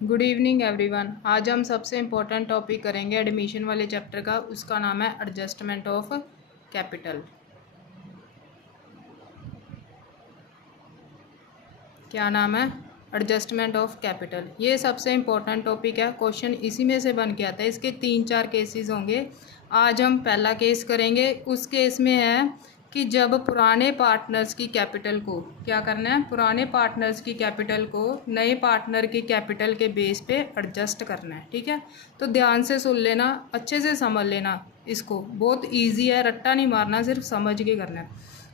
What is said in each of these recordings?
Good evening everyone. आज हम सबसे इम्पोर्टेंट टॉपिक करेंगे एडमिशन वाले चैप्टर का। उसका नाम है एडजस्टमेंट ऑफ कैपिटल। क्या नाम है? Adjustment of capital. ये सबसे इम्पोर्टेंट टॉपिक है, क्वेश्चन इसी में से बन के आता है। इसके 3-4 केसेस होंगे। आज हम पहला केस करेंगे। उस केस में है कि जब पुराने पार्टनर्स की कैपिटल को क्या करना है, पुराने पार्टनर्स की कैपिटल को नए पार्टनर की कैपिटल के बेस पे एडजस्ट करना है। ठीक है, तो ध्यान से सुन लेना, अच्छे से समझ लेना। इसको बहुत इजी है, रट्टा नहीं मारना, सिर्फ समझ के करना है।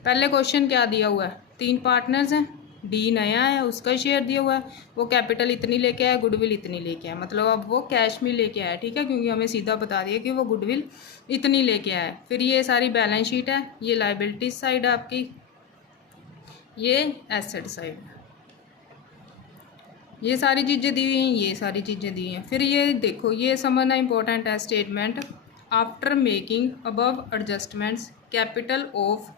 पहले क्वेश्चन क्या दिया हुआ है, 3 पार्टनर्स हैं, डी नया है, उसका शेयर दिया हुआ है, वो कैपिटल इतनी लेके आया, गुडविल इतनी लेके आया, मतलब अब वो कैश में लेके आया। ठीक है, क्योंकि हमें सीधा बता दिया कि वो गुडविल इतनी लेके आया है। फिर ये सारी बैलेंस शीट है, ये लाइबिलिटीज साइड है आपकी, ये एसेट साइड है। ये सारी चीज़ें दी हुई हैं, ये सारी चीज़ें दी हैं। फिर ये देखो, ये समझना इंपॉर्टेंट है statement. After making above adjustments capital of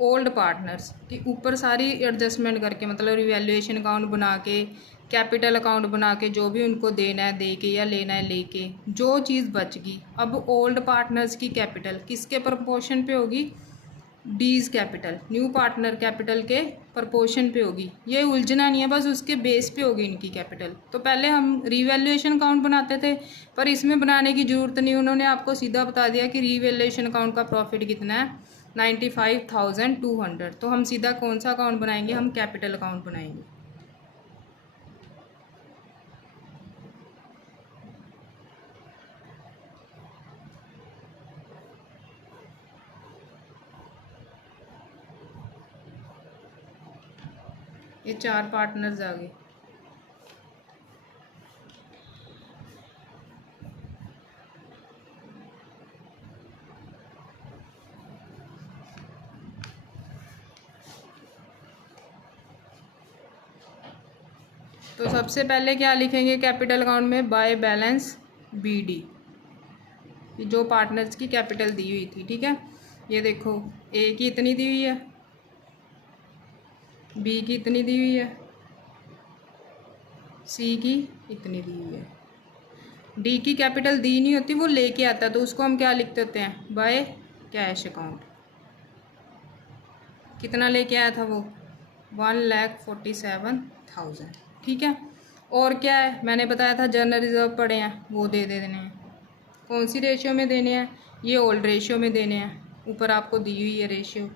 old partners कि ऊपर सारी एडजस्टमेंट करके, मतलब रिवैल्यूएशन अकाउंट बना के, कैपिटल अकाउंट बना के, जो भी उनको देना है दे के या लेना है लेके, जो चीज़ बच गई अब ओल्ड पार्टनर्स की कैपिटल किसके प्रपोर्शन पे होगी, डीज कैपिटल, न्यू पार्टनर कैपिटल के प्रपोर्शन पे होगी। ये उलझना नहीं है, बस उसके बेस पे होगी इनकी कैपिटल। तो पहले हम रिवैल्यूएशन अकाउंट बनाते थे, पर इसमें बनाने की ज़रूरत नहीं, उन्होंने आपको सीधा बता दिया कि रिवैल्यूएशन अकाउंट का प्रॉफिट कितना है, 95,200। तो हम सीधा कौन सा अकाउंट बनाएंगे, हम कैपिटल अकाउंट बनाएंगे। ये 4 पार्टनर्स आ गए। तो सबसे पहले क्या लिखेंगे कैपिटल अकाउंट में, बाय बैलेंस बीडी, जो पार्टनर्स की कैपिटल दी हुई थी। ठीक है, ये देखो, ए की इतनी दी हुई है, बी की इतनी दी हुई है, सी की इतनी दी हुई है। डी की कैपिटल दी नहीं होती, वो लेके आता है, तो उसको हम क्या लिखते होते हैं, बाय कैश अकाउंट। कितना लेके आया था वो, 1,47,000। ठीक है, और क्या है, मैंने बताया था जनरल रिजर्व पड़े हैं, वो दे देने हैं। कौन सी रेशियो में देने हैं, ये ओल्ड रेशियो में देने हैं। ऊपर आपको दी हुई है रेशियो,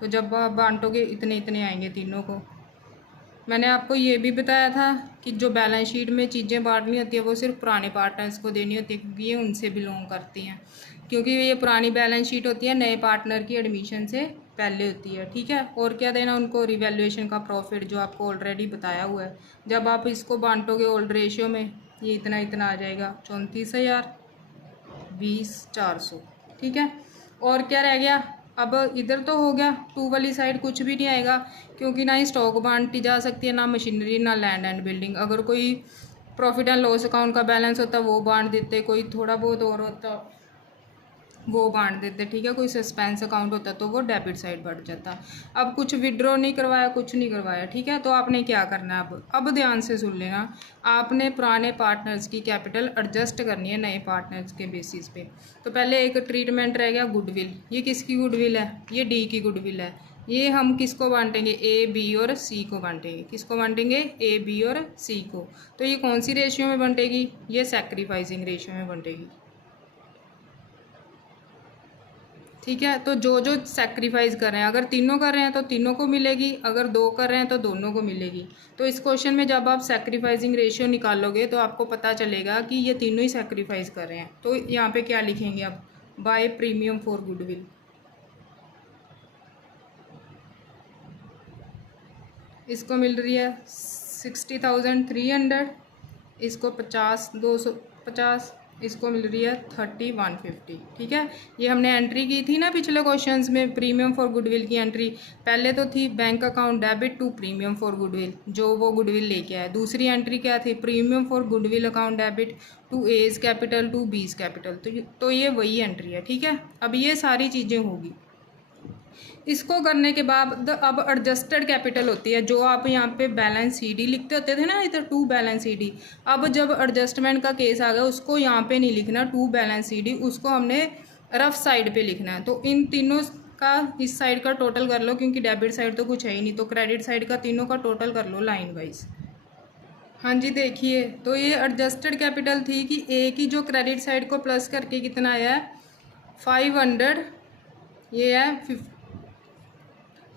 तो जब आप बांटोगे इतने इतने आएंगे तीनों को। मैंने आपको ये भी बताया था कि जो बैलेंस शीट में चीज़ें बांटनी होती है वो सिर्फ पुराने पार्टनर्स को देनी होती है, क्योंकि ये उनसे बिलोंग करती हैं, क्योंकि ये पुरानी बैलेंस शीट होती है, नए पार्टनर की एडमिशन से पहले होती है। ठीक है, और क्या देना उनको, रिवैल्यूएशन का प्रॉफिट, जो आपको ऑलरेडी बताया हुआ है। जब आप इसको बांटोगे ओल्ड रेशियो में, ये इतना इतना आ जाएगा, 34,000, 20,400। ठीक है, और क्या रह गया, अब इधर तो हो गया, टू वाली साइड कुछ भी नहीं आएगा, क्योंकि ना ही स्टॉक बांटी जा सकती है, ना मशीनरी, ना लैंड एंड बिल्डिंग। अगर कोई प्रॉफिट एंड लॉस अकाउंट का बैलेंस होता वो बांट देते, कोई थोड़ा बहुत और होता वो बांट देते। ठीक है, कोई सस्पेंस अकाउंट होता तो वो डेबिट साइड बढ़ जाता। अब कुछ विड्रॉ नहीं करवाया, कुछ नहीं करवाया। ठीक है, तो आपने क्या करना है, अब ध्यान से सुन लेना। आपने पुराने पार्टनर्स की कैपिटल एडजस्ट करनी है नए पार्टनर्स के बेसिस पे। तो पहले एक ट्रीटमेंट रह गया गुडविल। ये किसकी गुडविल है, ये डी की गुडविल है। ये हम किसको बांटेंगे, ए बी और सी को बांटेंगे। किसको बांटेंगे, ए बी और सी को। तो ये कौन सी रेशियो में बंटेगी, ये सैक्रिफाइसिंग रेशियो में बंटेगी। ठीक है, तो जो जो सेक्रीफाइस कर रहे हैं, अगर तीनों कर रहे हैं तो तीनों को मिलेगी, अगर 2 कर रहे हैं तो दोनों को मिलेगी। तो इस क्वेश्चन में जब आप सेक्रीफाइसिंग रेशियो निकालोगे तो आपको पता चलेगा कि ये तीनों ही सेक्रीफाइस कर रहे हैं। तो यहाँ पे क्या लिखेंगे आप, बाय प्रीमियम फॉर गुडविल। इसको मिल रही है 60,300, इसको 250, इसको मिल रही है 30,150। ठीक है, ये हमने एंट्री की थी ना पिछले क्वेश्चंस में, प्रीमियम फॉर गुडविल की एंट्री। पहले तो थी bank account debit to premium for goodwill, जो वो गुडविल लेके आया। दूसरी एंट्री क्या थी, premium for goodwill account debit to A's capital to B's capital. तो ये वही एंट्री है। ठीक है, अब ये सारी चीज़ें होगी। इसको करने के बाद अब एडजस्टेड कैपिटल होती है, जो आप यहाँ पे बैलेंस CD लिखते होते थे ना, इधर टू बैलेंस CD। अब जब एडजस्टमेंट का केस आ गया, उसको यहाँ पे नहीं लिखना टू बैलेंस CD, उसको हमने रफ साइड पे लिखना है। तो इन तीनों का इस साइड का टोटल कर लो, क्योंकि डेबिट साइड तो कुछ है ही नहीं, तो क्रेडिट साइड का तीनों का टोटल कर लो लाइन वाइज। हाँ जी, देखिए तो ये एडजस्टेड कैपिटल थी कि ए की जो क्रेडिट साइड को प्लस करके कितना आया है 500, ये है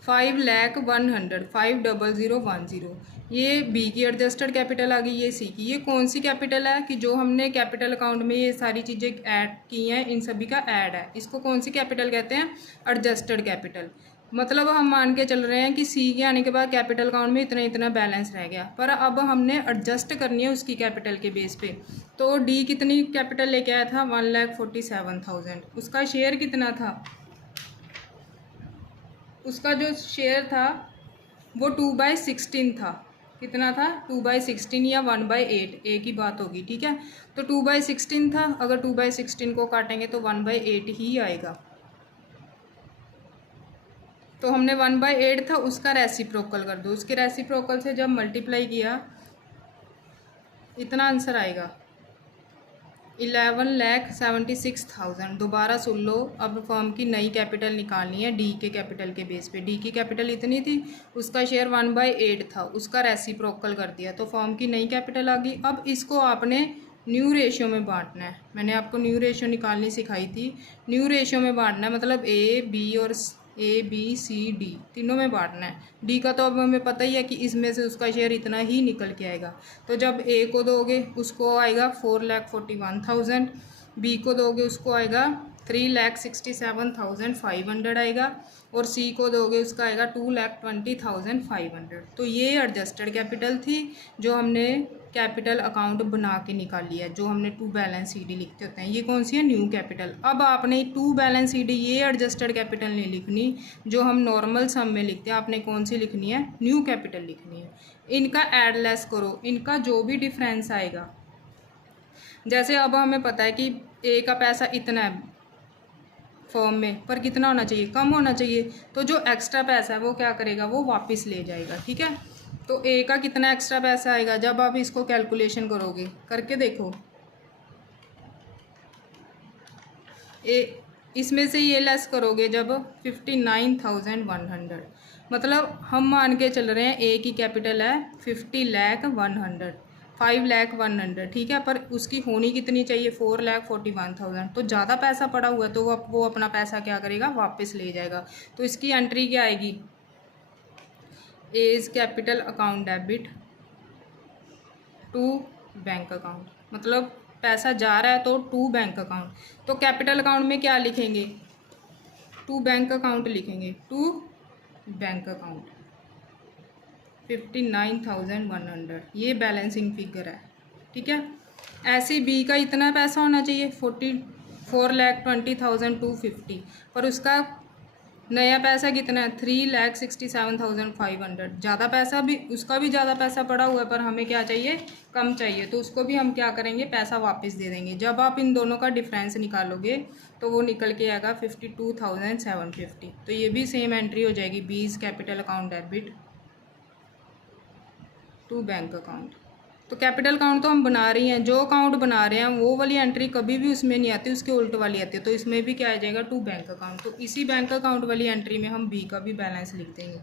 5,100,50010। ये बी की एडजस्टेड कैपिटल आ गई, ये सी की। ये कौन सी कैपिटल है कि जो हमने कैपिटल अकाउंट में ये सारी चीज़ें ऐड की हैं, इन सभी का ऐड है, इसको कौन सी कैपिटल कहते हैं? Adjusted capital. मतलब हम मान के चल रहे हैं कि सी के आने के बाद कैपिटल अकाउंट में इतना इतना बैलेंस रह गया, पर अब हमने एडजस्ट करनी है उसकी कैपिटल के बेस पे। तो डी कितनी कैपिटल लेके आया था? 1,47,000। उसका शेयर कितना था? उसका जो शेयर था वो 2/16 था। कितना था? 2/16 या 1/8, एक ही बात होगी, ठीक है। तो 2/16 था, अगर 2/16 को काटेंगे तो 1/8 ही आएगा। तो हमने 1/8 था, उसका रेसिप्रोकल कर दो, उसके रेसिप्रोकल से जब मल्टीप्लाई किया इतना आंसर आएगा 11,76,000। दोबारा सुन लो, अब फर्म की नई कैपिटल निकालनी है डी के कैपिटल के बेस पे। डी की कैपिटल इतनी थी, उसका शेयर 1/8 था, उसका रेसिप्रोकल कर दिया, तो फर्म की नई कैपिटल आ गई। अब इसको आपने न्यू रेशियो में बांटना है। मैंने आपको न्यू रेशियो निकालनी सिखाई थी। न्यू रेशियो में बांटना है, मतलब A B C D तीनों में बांटना है। डी का तो अब हमें पता ही है कि इसमें से उसका शेयर इतना ही निकल के आएगा। तो जब ए को दोगे उसको आएगा 4,41,000, बी को दोगे उसको आएगा 3,67,500 आएगा, और सी को दोगे उसका आएगा 2,20,500। तो ये एडजस्टेड कैपिटल थी जो हमने कैपिटल अकाउंट बना के निकाली है, जो हमने टू बैलेंस CD लिखते होते हैं। ये कौन सी है? New capital. अब आपने टू बैलेंस CD ये एडजस्टेड कैपिटल नहीं लिखनी जो हम नॉर्मल सम में लिखते हैं, आपने कौन सी लिखनी है? न्यू कैपिटल लिखनी है। इनका ऐड लेस करो, इनका जो भी डिफरेंस आएगा, जैसे अब हमें पता है कि ए का पैसा इतना है फॉर्म में, पर कितना होना चाहिए? कम होना चाहिए। तो जो एक्स्ट्रा पैसा है वो क्या करेगा? वो वापस ले जाएगा, ठीक है। तो ए का कितना एक्स्ट्रा पैसा आएगा? जब आप इसको कैलकुलेशन करोगे, करके देखो, ए इसमें से ये लेस करोगे जब 59,100, मतलब हम मान के चल रहे हैं ए की कैपिटल है 50,100, 5,100, ठीक है, पर उसकी होनी कितनी चाहिए? 4,41,000। तो ज़्यादा पैसा पड़ा हुआ है, तो वो अपना पैसा क्या करेगा? वापस ले जाएगा। तो इसकी एंट्री क्या आएगी? A's capital account debit to bank account, मतलब पैसा जा रहा है तो टू बैंक अकाउंट। तो कैपिटल अकाउंट में क्या लिखेंगे? टू बैंक अकाउंट लिखेंगे, टू बैंक अकाउंट 59,100, ये बैलेंसिंग फिगर है, ठीक है। ऐसे बी का इतना पैसा होना चाहिए 4,20,250, पर उसका नया पैसा कितना है? 3,67,500। ज़्यादा पैसा भी, उसका भी ज़्यादा पैसा पड़ा हुआ है, पर हमें क्या चाहिए? कम चाहिए, तो उसको भी हम क्या करेंगे? पैसा वापस दे देंगे। जब आप इन दोनों का डिफरेंस निकालोगे तो वो निकल के आएगा 52,750। तो ये भी सेम एंट्री हो जाएगी, B's capital account debit to bank account. तो कैपिटल अकाउंट तो हम बना रही हैं, जो अकाउंट बना रहे हैं वो वाली एंट्री कभी भी उसमें नहीं आती, उसके उल्ट वाली आती है। तो इसमें भी क्या आ जाएगा? To bank account. तो इसी बैंक अकाउंट वाली एंट्री में हम बी का भी बैलेंस लिख देंगे,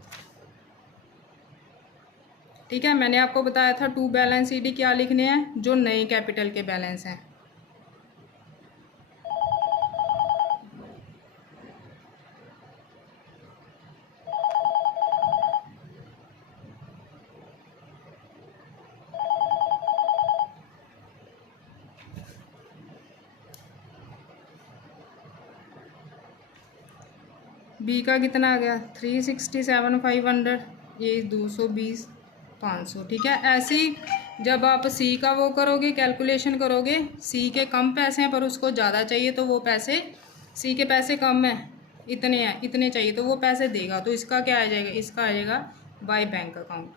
ठीक है। मैंने आपको बताया था टू बैलेंस CD क्या लिखने हैं? जो नए कैपिटल के बैलेंस हैं। बी का कितना आ गया? 367,500, ये 220, 500, ठीक है। ऐसे ही जब आप सी का वो करोगे, कैलकुलेशन करोगे, सी के कम पैसे हैं पर उसको ज़्यादा चाहिए, तो वो पैसे, सी के पैसे कम हैं, इतने हैं, इतने चाहिए, तो वो पैसे देगा। तो इसका क्या आ जाएगा? इसका आ जाएगा बाय बैंक अकाउंट,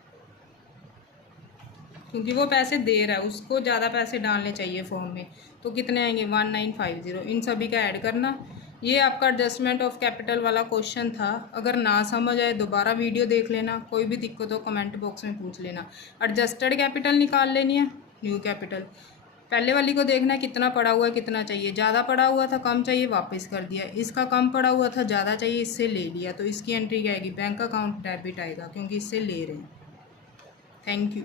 क्योंकि वो पैसे दे रहा है, उसको ज़्यादा पैसे डालने चाहिए फॉर्म में। तो कितने आएंगे? 1950। इन सभी का ऐड करना, ये आपका एडजस्टमेंट ऑफ कैपिटल वाला क्वेश्चन था। अगर ना समझ आए दोबारा वीडियो देख लेना, कोई भी दिक्कत हो कमेंट बॉक्स में पूछ लेना। एडजस्टेड कैपिटल निकाल लेनी है, न्यू कैपिटल। पहले वाली को देखना है कितना पड़ा हुआ है, कितना चाहिए। ज़्यादा पड़ा हुआ था, कम चाहिए, वापस कर दिया। इसका कम पड़ा हुआ था, ज़्यादा चाहिए, इससे ले लिया। तो इसकी एंट्री क्या आएगी? बैंक अकाउंट डेबिट आएगा, क्योंकि इससे ले रहे हैं। Thank you.